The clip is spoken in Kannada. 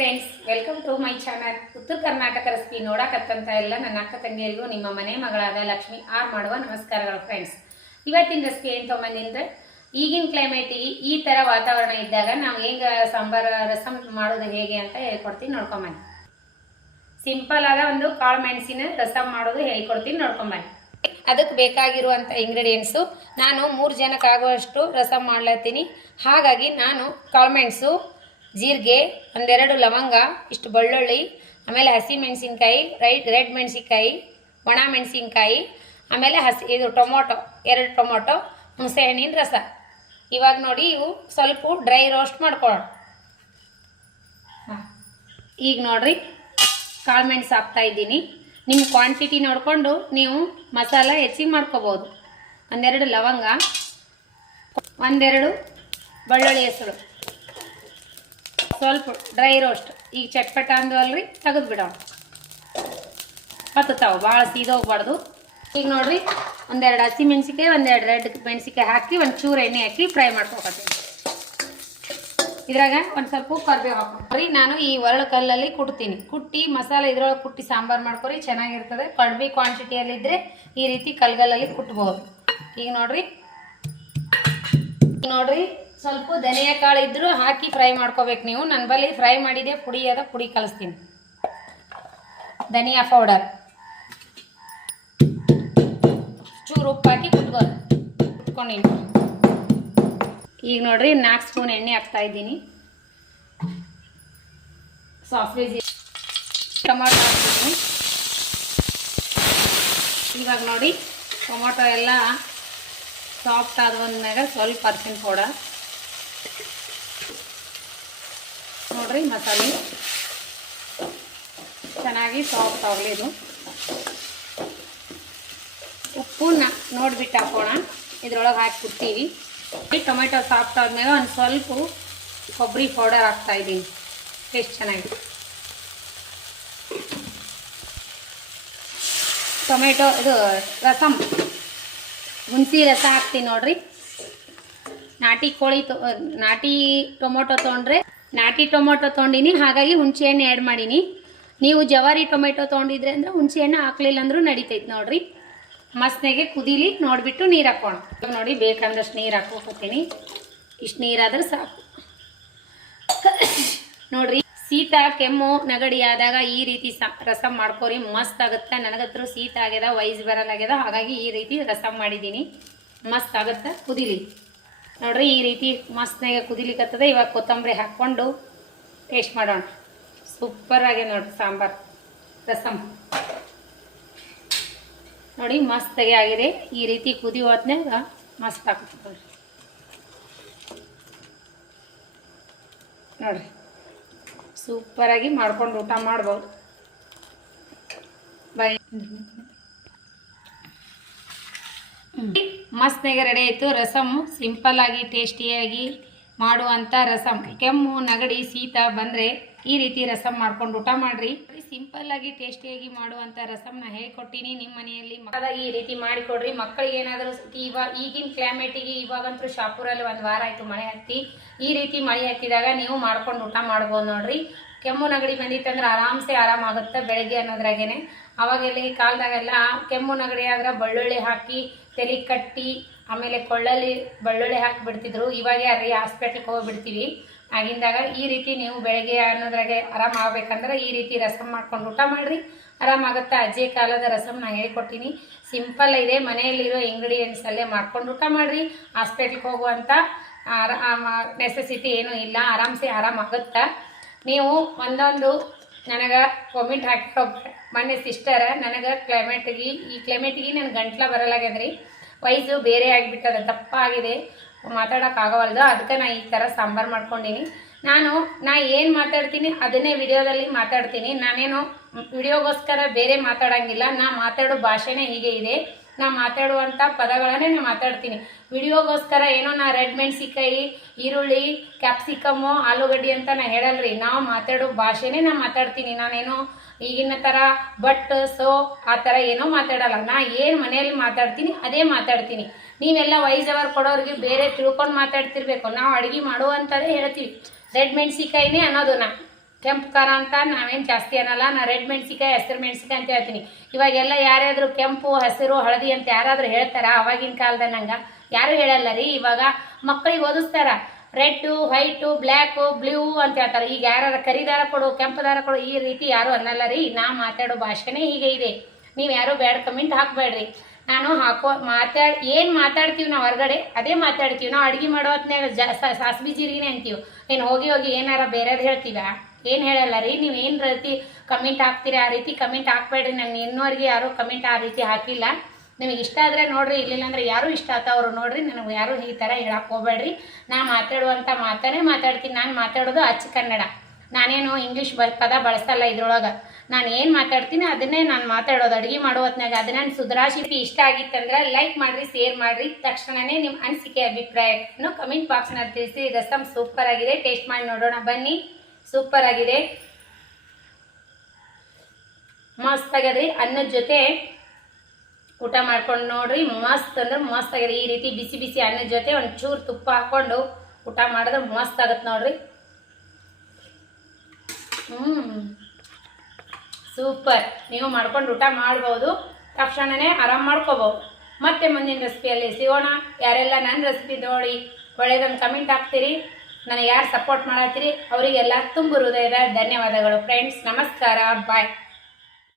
Friends, welcome to my channel. ಉತ್ತರ ಕರ್ನಾಟಕ ರೆಸಿಪಿ ನೋಡಕತ್ತಂತ ಎಲ್ಲ ನನ್ನ ಅಕ್ಕ ತಂಗಿಯರಿಗೂ ನಿಮ್ಮ ಮನೆ ಮಗಳಾದ ಲಕ್ಷ್ಮಿ ಆರ್ ಮಾಡುವ ನಮಸ್ಕಾರಗಳು ಫ್ರೆಂಡ್ಸ್. ಇವತ್ತಿನ ರೆಸಿಪಿ ಏನು ತೊಗೊಂಬಂದಿದ್ರೆ, ಈಗಿನ ಕ್ಲೈಮೇಟಿಗೆ ಈ ಥರ ವಾತಾವರಣ ಇದ್ದಾಗ ನಾವು ಹೆಂಗೆ ಸಾಂಬಾರು ರಸಂ ಮಾಡೋದು ಹೇಗೆ ಅಂತ ಹೇಳ್ಕೊಡ್ತೀನಿ, ನೋಡ್ಕೊಂಬನ್ನಿ. ಸಿಂಪಲ್ ಆದ ಒಂದು ಕಾಳು ಮೆಣಸಿನ ರಸಂ ಮಾಡೋದು ಹೇಳ್ಕೊಡ್ತೀನಿ, ನೋಡ್ಕೊಂಬನ್ನಿ. ಅದಕ್ಕೆ ಬೇಕಾಗಿರುವಂಥ ಇಂಗ್ರೀಡಿಯೆಂಟ್ಸು, ನಾನು 3 ಜನಕ್ಕಾಗುವಷ್ಟು ರಸಂ ಮಾಡ್ಲತ್ತೀನಿ. ಹಾಗಾಗಿ ನಾನು ಕಾಳು ಮೆಣಸು, ಜೀರಿಗೆ, ಒಂದೆರಡು ಲವಂಗ, ಇಷ್ಟು ಬೆಳ್ಳುಳ್ಳಿ, ಆಮೇಲೆ ಹಸಿ ಮೆಣಸಿನ್ಕಾಯಿ, ರೆಡ್ ಮೆಣಸಿನ್ಕಾಯಿ, ಒಣ ಮೆಣಸಿನ್ಕಾಯಿ, ಆಮೇಲೆ ಇದು ಟೊಮೊಟೊ, 2 ಟೊಮೊಟೊ, ಹುಣಸೆ ಹಣ್ಣಿನ ರಸ. ಇವಾಗ ನೋಡಿ, ಇವು ಸ್ವಲ್ಪ ಡ್ರೈ ರೋಸ್ಟ್ ಮಾಡ್ಕೊಳ್ಳೋಣ. ಈಗ ನೋಡ್ರಿ, ಕಾಳು ಮೆಣಸು ಹಾಕ್ತಾ ಇದ್ದೀನಿ. ನಿಮ್ಮ ಕ್ವಾಂಟಿಟಿ ನೋಡಿಕೊಂಡು ನೀವು ಮಸಾಲ ಹೆಚ್ಚಿಗೆ ಮಾಡ್ಕೋಬೋದು. ಒಂದೆರಡು ಲವಂಗ, ಒಂದೆರಡು ಬೆಳ್ಳುಳ್ಳಿ ಹೆಸರು, ಸ್ವಲ್ಪ ಡ್ರೈ ರೋಸ್ಟ್. ಈಗ ಚಟ್ಪಟ ಅಂದ್ವಲ್ರಿ, ತೆಗೆದು ಬಿಡೋಣ. ಹತ್ತುತ್ತಾವೆ, ಭಾಳ ಸೀದೋಗ್ಬಾರ್ದು. ಈಗ ನೋಡ್ರಿ, ಒಂದೆರಡು ಹಸಿ ಮೆಣಸಿಕಾಯಿ, ಒಂದೆರಡು ರೆಡ್ ಮೆಣಸಿಕಾಯಿ ಹಾಕಿ ಒಂಚೂರು ಎಣ್ಣೆ ಹಾಕಿ ಫ್ರೈ ಮಾಡ್ಕೊತೀನಿ. ಇದ್ರಾಗ ಒಂದು ಸ್ವಲ್ಪ ಕರಿಬೇವು ಹಾಕೋರಿ. ನಾನು ಈ ಒರಳು ಕಲ್ಲಲ್ಲಿ ಕುಟ್ಟಿ ಮಸಾಲೆ ಇದ್ರೊಳಗೆ ಕುಟ್ಟಿ ಸಾಂಬಾರು ಮಾಡ್ಕೊರಿ, ಚೆನ್ನಾಗಿರ್ತದೆ. ಕಡಿಮೆ ಕ್ವಾಂಟಿಟಿಯಲ್ಲಿದ್ದರೆ ಈ ರೀತಿ ಕಲ್ಗಲ್ಲಲ್ಲಿ ಕುಟ್ಬೋದು. ಈಗ ನೋಡ್ರಿ ಸ್ವಲ್ಪ ಧನಿಯಾ ಕಾಳು ಇದ್ರೂ ಹಾಕಿ ಫ್ರೈ ಮಾಡ್ಕೋಬೇಕು ನೀವು. ನನ್ನ ಬಳಿ ಫ್ರೈ ಮಾಡಿದೆ, ಪುಡಿ ಅದ, ಪುಡಿ ಕಲಿಸ್ತೀನಿ. ಧನಿಯಾ ಪೌಡರ್, ಚೂರು ಉಪ್ಪು ಹಾಕಿ ಕುಟ್ಕೊಂಡಿನಿ. ಈಗ ನೋಡ್ರಿ, 4 ಸ್ಪೂನ್ ಎಣ್ಣೆ ಹಾಕ್ತಾ ಇದ್ದೀನಿ. ಸಾಸಿವೆ, ಟೊಮೊಟೊ ಹಾಕ್ತೀನಿ. ಇವಾಗ ನೋಡಿ, ಟೊಮೊಟೊ ಎಲ್ಲ ಸಾಫ್ಟ್ ಆದ್ಮೇಲೆ ಸ್ವಲ್ಪ ಅರಿಶಿನ ಪೌಡರ್ ನೋಡ್ರಿ, ಮಸಾಲೆ ಚೆನ್ನಾಗಿ ಸಾಫ್ಟ್ ಆಗಲಿ. ಇದು ಉಪ್ಪು ನೋಡ್ಬಿಟ್ಟು ಹಾಕೋಣ. ಇದ್ರೊಳಗೆ ಹಾಕಿ ಕುಟ್ತೀವಿ. ಟೊಮೆಟೊ ಸಾಫ್ಟ್ ಆದ್ಮೇಲೆ ಒಂದು ಸ್ವಲ್ಪ ಕೊಬ್ಬರಿ ಪೌಡರ್ ಹಾಕ್ತಾ ಇದ್ದೀನಿ, ಟೇಸ್ಟ್ ಚೆನ್ನಾಗಿದೆ. ಟೊಮೆಟೊ ಇದು ರಸಂ ಹುಣಸಿ ರಸ ಹಾಕ್ತೀನಿ ನೋಡ್ರಿ. ನಾಟಿ ಟೊಮೊಟೊ ತೊಗೊಂಡ್ರೆ, ನಾಟಿ ಟೊಮೊಟೊ ತೊಗೊಂಡಿನಿ, ಹಾಗಾಗಿ ಹುಣಸೆ ಹಣ್ಣು ಆ್ಯಡ್ ಮಾಡೀನಿ. ನೀವು ಜವಾರಿ ಟೊಮೆಟೊ ತೊಗೊಂಡಿದ್ರೆ ಅಂದ್ರೆ ಹುಣಸೆ ಹಣ್ಣು ಹಾಕ್ಲಿಲ್ಲ ಅಂದ್ರೂ ನಡಿತೈತೆ ನೋಡ್ರಿ. ಮಸ್ತ್ನಾಗೆ ಕುದೀಲಿ, ನೋಡಿಬಿಟ್ಟು ನೀರು ಹಾಕೋಣ. ನೋಡಿ, ಬೇಕಂದಷ್ಟು ನೀರು ಹಾಕೋತೀನಿ. ಇಷ್ಟು ನೀರಾದ್ರೆ ಸಾಕು ನೋಡ್ರಿ. ಶೀತ, ಕೆಮ್ಮು, ನೆಗಡಿ ಆದಾಗ ಈ ರೀತಿ ರಸಂ ಮಾಡ್ಕೋರಿ, ಮಸ್ತ್ ಆಗುತ್ತೆ. ನನಗತ್ರ ಶೀತ ಆಗ್ಯದ, ವಯಸ್ಸು ಬರಲಾಗ್ಯದ, ಹಾಗಾಗಿ ಈ ರೀತಿ ರಸಂ ಮಾಡಿದ್ದೀನಿ. ಮಸ್ತ್ ಆಗುತ್ತೆ, ಕುದೀಲಿ ನೋಡ್ರಿ. ಈ ರೀತಿ ಮಸ್ತ್ನಾಗೆ ಕುದಿಲಿಕ್ಕತ್ತದೆ. ಇವಾಗ ಕೊತ್ತಂಬರಿ ಹಾಕ್ಕೊಂಡು ಟೇಸ್ಟ್ ಮಾಡೋಣ. ಸೂಪರ್ ಆಗಿದೆ ನೋಡ್ರಿ ಸಾಂಬಾರು ರಸಂ. ನೋಡಿ, ಮಸ್ತಾಗೆ ಆಗಿದೆ. ಈ ರೀತಿ ಕುದಿ ಹೋದ್ನಾಗ ಮಸ್ತ್ ಆಗುತ್ತೆ ನೋಡ್ರಿ. ನೋಡ್ರಿ, ಸೂಪರಾಗಿ ಮಾಡ್ಕೊಂಡು ಊಟ ಮಾಡ್ಬೋದು. ಮಸ್ತ್ನಾಗೆ ರೆಡಿ ಆಯಿತು ರಸಮ್. ಸಿಂಪಲ್ ಆಗಿ ಟೇಸ್ಟಿಯಾಗಿ ಮಾಡುವಂಥ ರಸಂ. ಕೆಮ್ಮು, ನೆಗಡಿ, ಶೀತ ಬಂದರೆ ಈ ರೀತಿ ರಸಂ ಮಾಡ್ಕೊಂಡು ಊಟ ಮಾಡ್ರಿ. ಸಿಂಪಲ್ ಆಗಿ ಟೇಸ್ಟಿಯಾಗಿ ಮಾಡುವಂಥ ರಸಂನ ಹೇಳ್ಕೊಟ್ಟಿನಿ. ನಿಮ್ಮ ಮನೆಯಲ್ಲಿ ಈ ರೀತಿ ಮಾಡಿಕೊಡ್ರಿ. ಮಕ್ಕಳಿಗೆ ಏನಾದರೂ ಈಗಿನ ಕ್ಲೈಮೇಟಿಗೆ ಇವಾಗಂತೂ ಶಾಪುರಲ್ಲಿ 1 ವಾರ ಆಯಿತು ಮಳೆ ಹತ್ತಿ. ಈ ರೀತಿ ಮಳೆ ಹತ್ತಿದಾಗ ನೀವು ಮಾಡ್ಕೊಂಡು ಊಟ ಮಾಡ್ಬೋದು ನೋಡ್ರಿ. ಕೆಮ್ಮು, ನೆಗಡಿ ಬಂದಿತ್ತಂದ್ರೆ ಆರಾಮ್ಸೆ ಆರಾಮಾಗುತ್ತೆ ಬೆಳಗ್ಗೆ ಅನ್ನೋದ್ರಾಗೇನೆ. ಅವಾಗೆಲ್ಲ ಈ ಕಾಲದಾಗೆಲ್ಲ ಕೆಮ್ಮು, ನೆಗಡಿ ಆದ್ರೆ ಬೆಳ್ಳುಳ್ಳಿ ಹಾಕಿ ತಲೆ ಕಟ್ಟಿ ಆಮೇಲೆ ಕೊಳ್ಳಲ್ಲಿ ಬೆಳ್ಳುಳ್ಳಿ ಹಾಕಿ ಬಿಡ್ತಿದ್ರು. ಇವಾಗ ಯಾರೀ ಹಾಸ್ಪಿಟ್ಲಿಗೆ ಹೋಗಿಬಿಡ್ತೀವಿ. ಆಗಿಂದಾಗ ಈ ರೀತಿ ನೀವು ಬೆಳಗ್ಗೆ ಅನ್ನೋದ್ರಾಗೆ ಆರಾಮ ಆಗ್ಬೇಕಂದ್ರೆ ಈ ರೀತಿ ರಸಂ ಮಾಡ್ಕೊಂಡು ಊಟ ಮಾಡಿರಿ, ಆರಾಮಾಗುತ್ತೆ. ಅಜ್ಜಿ ಕಾಲದ ರಸಂ ನಾನು ಹೇಳ್ಕೊಟ್ಟಿನಿ. ಸಿಂಪಲ್ ಇದೆ, ಮನೆಯಲ್ಲಿರೋ ಇಂಗ್ರೀಡಿಯೆಂಟ್ಸಲ್ಲೇ ಮಾಡ್ಕೊಂಡು ಊಟ ಮಾಡಿರಿ. ಹಾಸ್ಪಿಟ್ಲಿಗೆ ಹೋಗುವಂಥ ನೆಸೆಸಿಟಿ ಏನೂ ಇಲ್ಲ, ಆರಾಮ್ಸೆ ಆರಾಮಾಗುತ್ತೆ. ನೀವು ಒಂದೊಂದು ನನಗೆ ಕಾಮೆಂಟ್ ಹಾಕಿ ಮೊನ್ನೆ ಸಿಸ್ಟರ್, ನನಗೆ ಈ ಕ್ಲೈಮೇಟಿಗೆ ನನಗೆ ಗಂಟ್ಲ ಬರಲಾಗ್ಯದ್ರಿ, ವಯಸ್ಸು ಬೇರೆ ಆಗಿಬಿಟ್ಟದ, ದಪ್ಪ ಆಗಿದೆ, ಮಾತಾಡೋಕ್ಕಾಗವಲ್ದು. ಅದಕ್ಕೆ ನಾನು ಈ ಥರ ಸಾಂಬಾರು ಮಾಡ್ಕೊಂಡಿನಿ. ನಾ ಏನು ಮಾತಾಡ್ತೀನಿ ಅದನ್ನೇ ವಿಡಿಯೋದಲ್ಲಿ ಮಾತಾಡ್ತೀನಿ. ನಾನೇನು ವಿಡಿಯೋಗೋಸ್ಕರ ಬೇರೆ ಮಾತಾಡೋಂಗಿಲ್ಲ. ನಾ ಮಾತಾಡೋ ಭಾಷೆನೇ ಹೀಗೆ ಇದೆ. ನಾ ಮಾತಾಡುವಂಥ ಪದಗಳನ್ನೇ ನಾನು ಮಾತಾಡ್ತೀನಿ. ವಿಡಿಯೋಗೋಸ್ಕರ ಏನೋ ನಾ ರೆಡ್ ಮೆಣಸಿಕಾಯಿ, ಈರುಳ್ಳಿ, ಕ್ಯಾಪ್ಸಿಕಮ್ಮು, ಆಲೂಗಡ್ಡೆ ಅಂತ ನಾ ಹೇಳಲ್ರಿ. ನಾವು ಮಾತಾಡೋ ಭಾಷೆನೇ ನಾ ಮಾತಾಡ್ತೀನಿ. ನಾನೇನೋ ಈಗಿನ ಥರ ಬಟ್ ಆ ಥರ ಏನೋ ಮಾತಾಡಲ್ಲ. ನಾ ಏನು ಮನೆಯಲ್ಲಿ ಮಾತಾಡ್ತೀನಿ ಅದೇ ಮಾತಾಡ್ತೀನಿ. ನೀವೆಲ್ಲ ವಯಸ್ಸವರು ಕೊಡೋರಿಗೆ ಬೇರೆ ತಿಳ್ಕೊಂಡು ಮಾತಾಡ್ತಿರ್ಬೇಕು. ನಾವು ಅಡುಗೆ ಮಾಡುವಂಥದ್ದೇ ಹೇಳ್ತೀವಿ. ರೆಡ್ ಮೆಣಸಿಕಾಯಿನೇ ಅನ್ನೋದು ಕೆಂಪು ಖಾರ ಅಂತ ನಾವೇನು ಜಾಸ್ತಿ ಅನ್ನಲ್ಲ. ನಾನು ರೆಡ್ ಮೆಣಸಿಕಾಯಿ, ಹಸಿರು ಮೆಣಸಿಕಾಯಿ ಅಂತ ಹೇಳ್ತೀನಿ. ಇವಾಗೆಲ್ಲ ಯಾರಾದರೂ ಕೆಂಪು, ಹಸಿರು, ಹಳದಿ ಅಂತ ಯಾರಾದರೂ ಹೇಳ್ತಾರ? ಅವಾಗಿನ ಕಾಲದ ನಂಗೆ ಯಾರು ಹೇಳಲ್ಲ ರೀ. ಇವಾಗ ಮಕ್ಕಳಿಗೆ ಓದಿಸ್ತಾರ ರೆಡ್ಡು, ವೈಟು, ಬ್ಲ್ಯಾಕು, ಬ್ಲೂ ಅಂತ ಹೇಳ್ತಾರೆ. ಈಗ ಯಾರು ಕರಿ ದಾರ ಕೊಡು, ಕೆಂಪು ದಾರ ಕೊಡು ಈ ರೀತಿ ಯಾರು ಅನ್ನಲ್ಲ ರೀ. ನಾ ಮಾತಾಡೋ ಭಾಷೆನೇ ಹೀಗೆ ಇದೆ. ನೀವು ಯಾರು ಬ್ಯಾಡ್ ಕಮೆಂಟ್ ಹಾಕಬೇಡ್ರಿ. ನಾನು ಏನು ಮಾತಾಡ್ತೀವಿ ನಾವು ಹೊರಗಡೆ ಅದೇ ಮಾತಾಡ್ತೀವಿ. ನಾವು ಅಡುಗೆ ಮಾಡೋ ಹೊತ್ನಾಗ ಸಾಸಿವೆ ಜೀರಿಗೆನೇ ಅಂತೀವಿ. ಏನು ಹೋಗಿ ಏನಾರ ಬೇರೆದು ಹೇಳ್ತೀವ? ಏನು ಹೇಳಲ್ಲ ರೀ. ನೀವು ಏನು ರೀತಿ ಕಮೆಂಟ್ ಹಾಕ್ತೀರಿ ಆ ರೀತಿ ಕಮೆಂಟ್ ಹಾಕ್ಬೇಡ್ರಿ. ನಾನು ಇನ್ನೂವರೆಗೆ ಯಾರೂ ಕಮೆಂಟ್ ಆ ರೀತಿ ಹಾಕಿಲ್ಲ. ನಿಮಗೆ ಇಷ್ಟ ಆದರೆ ನೋಡಿರಿ, ಇಲ್ಲಿಲ್ಲ ಅಂದರೆ ಯಾರೂ ಇಷ್ಟ ಆತವ್ರು ನೋಡಿರಿ. ನನಗೆ ಯಾರೂ ಈ ಥರ ಹೇಳಕ್ಕೆ ಹೋಗ್ಬೇಡ್ರಿ. ನಾ ಮಾತಾಡುವಂಥ ಮಾತನ್ನೇ ಮಾತಾಡ್ತೀನಿ. ನಾನು ಮಾತಾಡೋದು ಅಚ್ಚ ಕನ್ನಡ. ನಾನೇನು ಇಂಗ್ಲೀಷ್ ಪದ ಬಳಸಲ್ಲ ಇದ್ರೊಳಗೆ. ನಾನು ಏನು ಮಾತಾಡ್ತೀನಿ ಅದನ್ನೇ ನಾನು ಮಾತಾಡೋದು. ಅಡುಗೆ ಮಾಡೋ ಹೊತ್ನಾಗ ಅದನ್ನ ಸುಧಾರಿಸಿ. ಇಷ್ಟ ಆಗಿತ್ತಂದ್ರೆ ಲೈಕ್ ಮಾಡಿರಿ, ಶೇರ್ ಮಾಡಿರಿ. ತಕ್ಷಣವೇ ನಿಮ್ಮ ಅನಿಸಿಕೆ ಅಭಿಪ್ರಾಯವನ್ನು ಕಮೆಂಟ್ ಬಾಕ್ಸ್ನಲ್ಲಿ ತಿಳಿಸಿ. ರಸಮ್ ಸೂಪರ್ ಆಗಿದೆ, ಟೇಸ್ಟ್ ಮಾಡಿ ನೋಡೋಣ ಬನ್ನಿ. ಸೂಪರ್ ಆಗಿದೆ, ಮಸ್ತ್ ಆಗ್ಯದ್ರಿ. ಅನ್ನದ ಜೊತೆ ಊಟ ಮಾಡ್ಕೊಂಡು ನೋಡ್ರಿ, ಮಸ್ತ್ ಅಂದ್ರೆ ಮಸ್ತ್ ಆಗಿದೆ. ಈ ರೀತಿ ಬಿಸಿ ಬಿಸಿ ಅನ್ನದ ಜೊತೆ ಒಂಚೂರು ತುಪ್ಪ ಹಾಕ್ಕೊಂಡು ಊಟ ಮಾಡಿದ್ರೆ ಮಸ್ತ್ ಆಗತ್ತೆ ನೋಡ್ರಿ. ಸೂಪರ್. ನೀವು ಮಾಡ್ಕೊಂಡು ಊಟ ಮಾಡ್ಬೋದು, ತಕ್ಷಣವೇ ಆರಾಮ್ ಮಾಡ್ಕೋಬಹುದು. ಮತ್ತೆ ಮುಂದಿನ ರೆಸಿಪಿಯಲ್ಲಿ ಸಿಗೋಣ. ಯಾರೆಲ್ಲ ನನ್ನ ರೆಸಿಪಿ ನೋಡಿ ಒಳ್ಳೆಯದೊಂದು ಕಮೆಂಟ್ ಹಾಕ್ತೀರಿ, ನನಗೆ ಯಾರು ಸಪೋರ್ಟ್ ಮಾಡತ್ತೀರಿ ಅವರಿಗೆಲ್ಲ ತುಂಬ ಹೃದಯದ ಧನ್ಯವಾದಗಳು ಫ್ರೆಂಡ್ಸ್. ನಮಸ್ಕಾರ, ಬಾಯ್.